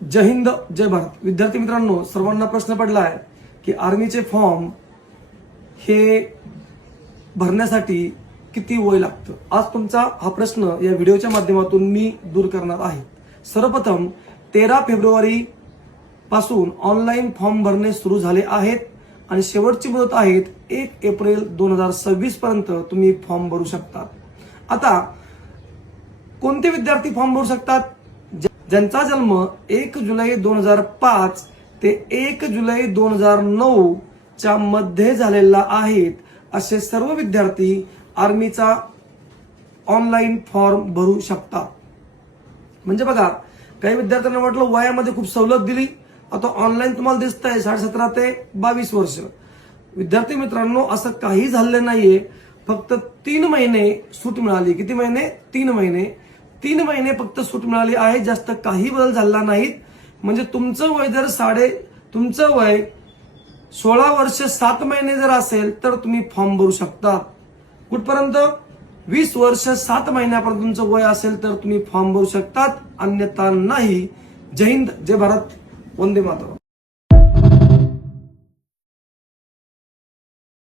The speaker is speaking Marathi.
जय हिंद जय भारत. विद्यार्थी मित्रांनो, सर्वांना प्रश्न पडला आहे की आर्मीचे फॉर्म हे भरण्यासाठी किती वय लागतं. आज तुमचा हा प्रश्न या व्हिडिओच्या माध्यमातून मी दूर करणार आहे. सर्वप्रथम 13 फेब्रुवारी पासून ऑनलाईन फॉर्म भरणे सुरू झाले आहेत आणि शेवटची मुदत आहेत 1 एप्रिल 2026 पर्यंत तुम्ही फॉर्म भरू शकता. आता कोणते विद्यार्थी फॉर्म भरू शकतात? ज्यांचा जन्म 1 जुलै 2005 ते 1 जुलै 2009 च्या मध्ये झालेला आहेत असे सर्व विद्यार्थी आर्मीचा ऑनलाईन फॉर्म भरू शकतात. म्हणजे बघा, काही विद्यार्थ्यांना वाटलं वयामध्ये खूप सवलत दिली, आता ऑनलाईन तुम्हाला दिसतंय 17.5 ते 22 वर्ष. विद्यार्थी मित्रांनो, असं काही झालेलं नाहीये. फक्त 3 महिने सूट मिळाली. किती महिने? 3 महिने. 3 महिने फक्त सूट मिळाली आहे. जास्त काही बदल झाला नाहीत. म्हणजे तुमचं वय जर तुमचं वय 16 वर्ष 7 महिने जर असेल तर तुम्ही फॉर्म भरू शकता. कुठपर्यंत? 20 वर्ष 7 महिन्यापर्यंत तुमचं वय असेल तर तुम्ही फॉर्म भरू शकतात, अन्यथा नाही. जय हिंद जय भारत. वंदे मातरम.